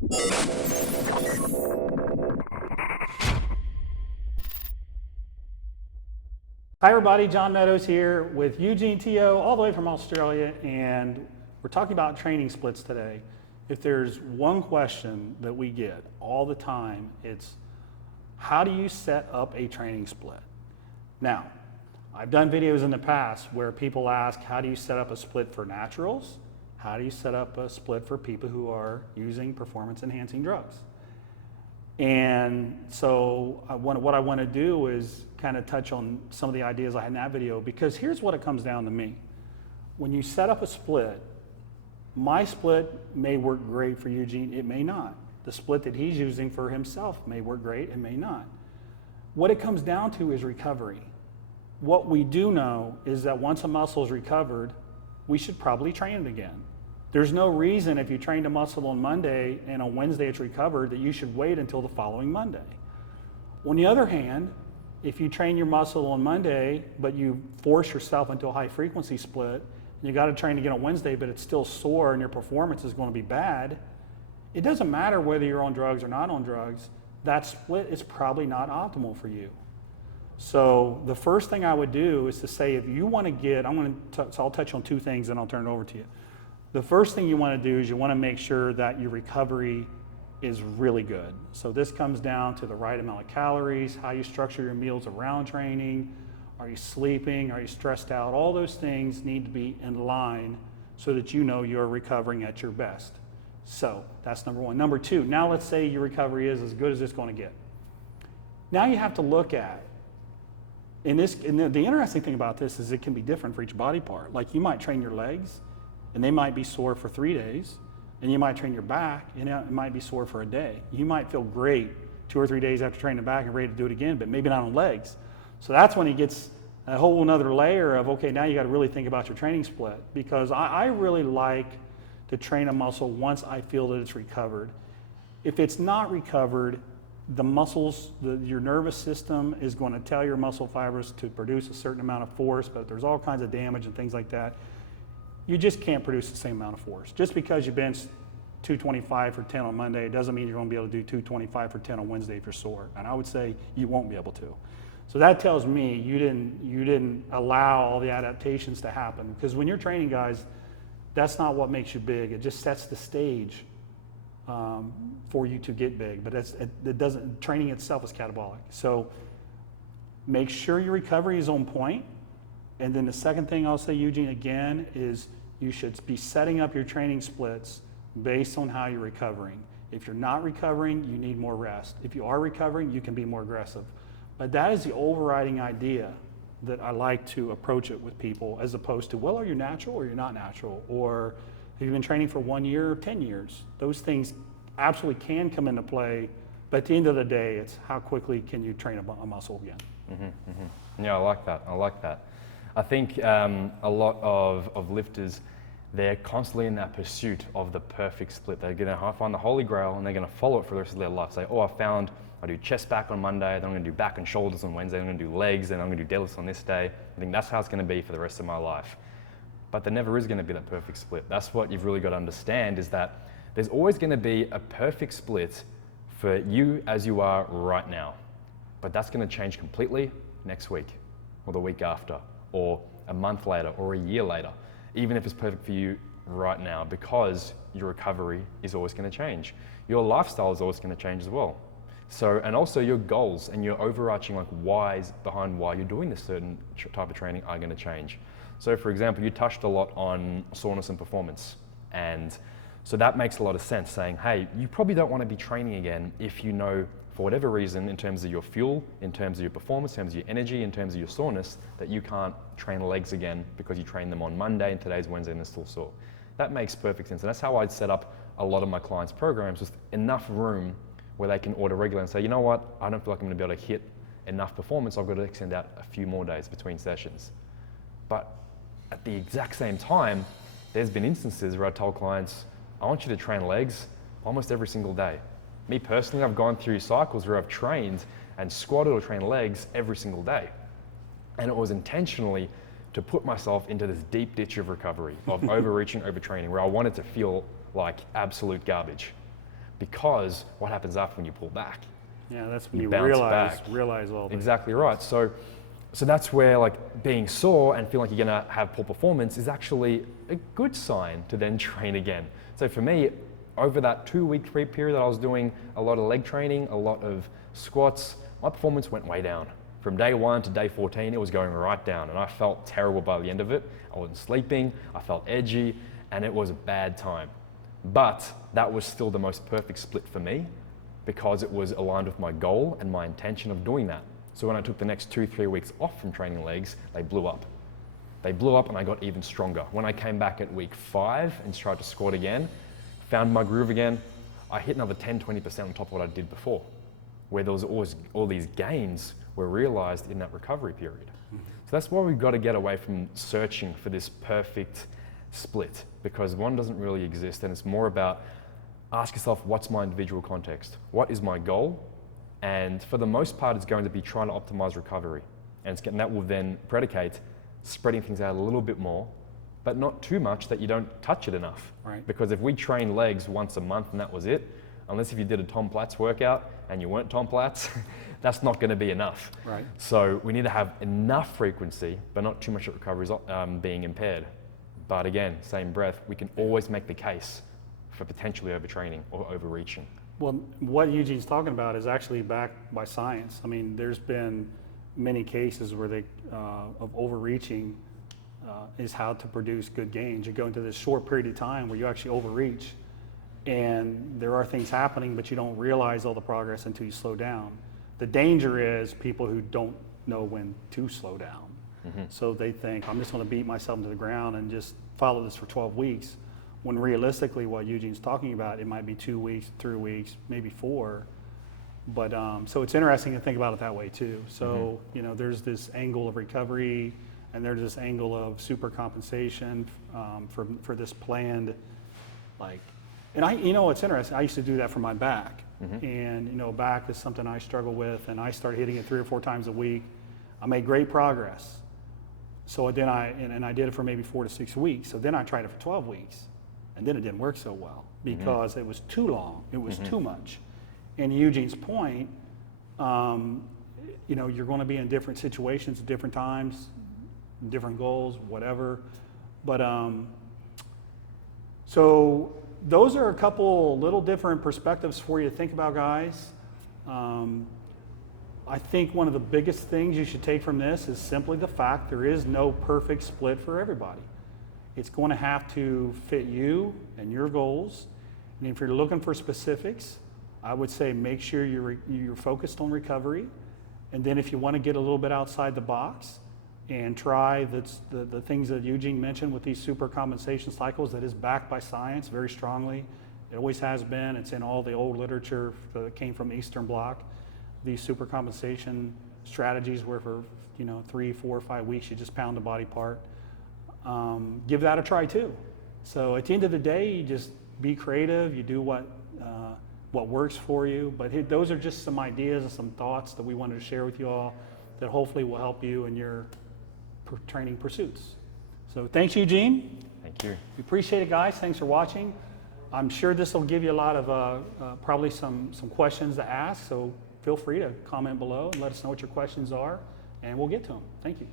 Hi everybody, John Meadows here with Eugene T.O. all the way from Australia, and we're talking about training splits today. If there's one question that we get all the time, it's how do you set up a training split? Now, I've done videos in the past where people ask, how do you set up a split for naturals? How do you set up a split for people who are using performance enhancing drugs? And so what I want to do is kind of touch on some of the ideas I had in that video, because here's what it comes down to me. When you set up a split, my split may work great for Eugene, it may not. The split that he's using for himself may work great, it may not. What it comes down to is recovery. What we do know is that once a muscle is recovered, we should probably train it again. There's no reason if you trained a muscle on Monday and on Wednesday it's recovered that you should wait until the following Monday. On the other hand, if you train your muscle on Monday, but you force yourself into a high frequency split, and you got to train again on Wednesday, but it's still sore and your performance is going to be bad, it doesn't matter whether you're on drugs or not on drugs, that split is probably not optimal for you. So the first thing I would do is to say, if you want to get, so I'll touch on two things and I'll turn it over to you. The first thing you want to do is you want to make sure that your recovery is really good. So this comes down to the right amount of calories, how you structure your meals around training, are you sleeping, are you stressed out? All those things need to be in line so that you know you're recovering at your best. So that's number one. Number two, now let's say your recovery is as good as it's going to get. Now you have to look at, and the interesting thing about this is it can be different for each body part. Like you might train your legs, and they might be sore for 3 days, and you might train your back, and it might be sore for a day. You might feel great 2 or 3 days after training the back and ready to do it again, but maybe not on legs. So that's when it gets a whole another layer of, okay, now you got to really think about your training split, because I really like to train a muscle once I feel that it's recovered. If it's not recovered, the muscles, your nervous system is going to tell your muscle fibers to produce a certain amount of force, but there's all kinds of damage and things like that. You just can't produce the same amount of force. Just because you bench 225 for 10 on Monday, it doesn't mean you're going to be able to do 225 for 10 on Wednesday if you're sore. And I would say you won't be able to. So that tells me you didn't allow all the adaptations to happen. Because when you're training guys, that's not what makes you big. It just sets the stage for you to get big. But training itself is catabolic. So make sure your recovery is on point. And then the second thing I'll say, Eugene, again, is you should be setting up your training splits based on how you're recovering. If you're not recovering, you need more rest. If you are recovering, you can be more aggressive. But that is the overriding idea that I like to approach it with people, as opposed to, well, are you natural or you're not natural? Or have you been training for 1 year or 10 years? Those things absolutely can come into play, but at the end of the day, it's how quickly can you train a muscle again. Mm-hmm, mm-hmm. Yeah, I like that. I think a lot of lifters, they're constantly in that pursuit of the perfect split. They're going to find the Holy Grail and they're going to follow it for the rest of their life. Say, oh, I do chest back on Monday, then I'm going to do back and shoulders on Wednesday, I'm going to do legs, and I'm going to do deadlifts on this day. I think that's how it's going to be for the rest of my life. But there never is going to be that perfect split. That's what you've really got to understand, is that there's always going to be a perfect split for you as you are right now. But that's going to change completely next week or the week after, or a month later, or a year later, even if it's perfect for you right now, because your recovery is always going to change. Your lifestyle is always going to change as well. So, and also your goals and your overarching whys behind why you're doing this certain type of training are going to change. So for example, you touched a lot on soreness and performance. And so that makes a lot of sense, saying, hey, you probably don't want to be training again if you know, for whatever reason, in terms of your fuel, in terms of your performance, in terms of your energy, in terms of your soreness, that you can't train legs again because you trained them on Monday and today's Wednesday and they're still sore. That makes perfect sense. And that's how I'd set up a lot of my clients' programs, with enough room where they can order regularly and say, you know what, I don't feel like I'm going to be able to hit enough performance. I've got to extend out a few more days between sessions. But at the exact same time, there's been instances where I told clients, I want you to train legs almost every single day. Me personally, I've gone through cycles where I've trained and squatted or trained legs every single day. And it was intentionally to put myself into this deep ditch of recovery, of overreaching, overtraining, where I wanted to feel like absolute garbage. because what happens after when you pull back? Yeah, that's when you bounce realize back. all this. Exactly right. So that's where like being sore and feeling like you're gonna have poor performance is actually a good sign to then train again. So for me, over that 2-week period that I was doing a lot of leg training, a lot of squats, my performance went way down. From day 1 to day 14, it was going right down, and I felt terrible by the end of it. I wasn't sleeping, I felt edgy, and it was a bad time. But that was still the most perfect split for me because it was aligned with my goal and my intention of doing that. So when I took the next 2-3 weeks off from training legs, they blew up. They blew up and I got even stronger. When I came back at week 5 and tried to squat again, found my groove again, I hit another 10-20% on top of what I did before, where there was always all these gains were realized in that recovery period. So that's why we've got to get away from searching for this perfect split, because one doesn't really exist, and it's more about ask yourself, what's my individual context? What is my goal? And for the most part, it's going to be trying to optimize recovery. And that will then predicate spreading things out a little bit more, but not too much that you don't touch it enough. Right. Because if we train legs once a month and that was it, unless if you did a Tom Platz workout and you weren't Tom Platz, that's not going to be enough. Right. So we need to have enough frequency, but not too much that recovery is being impaired. But again, same breath, we can always make the case for potentially overtraining or overreaching. Well, what Eugene's talking about is actually backed by science. I mean, there's been many cases where of overreaching is how to produce good gains. You go into this short period of time where you actually overreach, and there are things happening, but you don't realize all the progress until you slow down. The danger is people who don't know when to slow down. So they think, I'm just going to beat myself into the ground and just follow this for 12 weeks. When realistically, what Eugene's talking about, it might be 2 weeks, 3 weeks, maybe 4. But so it's interesting to think about it that way too. So there's this angle of recovery, and there's this angle of super compensation for this planned, like. And it's interesting. I used to do that for my back, and back is something I struggle with, and I started hitting it 3 or 4 times a week. I made great progress. So then I did it for maybe 4 to 6 weeks. So then I tried it for 12 weeks, and then it didn't work so well because it was too long. It was too much. And Eugene's point, you're going to be in different situations at different times, different goals, whatever. But so those are a couple little different perspectives for you to think about, guys. I think one of the biggest things you should take from this is simply the fact there is no perfect split for everybody. It's going to have to fit you and your goals. And if you're looking for specifics, I would say make sure you're focused on recovery. And then if you want to get a little bit outside the box and try the things that Eugene mentioned with these super compensation cycles, that is backed by science very strongly. It always has been. It's in all the old literature that came from the Eastern Bloc. These super compensation strategies where for 3, 4, 5 weeks you just pound the body part. Give that a try too. So at the end of the day, you just be creative. You do what works for you. But those are just some ideas and some thoughts that we wanted to share with you all that hopefully will help you in your training pursuits. So thanks, Eugene. Thank you. We appreciate it, guys. Thanks for watching. I'm sure this will give you a lot of probably some questions to ask. So feel free to comment below and let us know what your questions are, and we'll get to them. Thank you.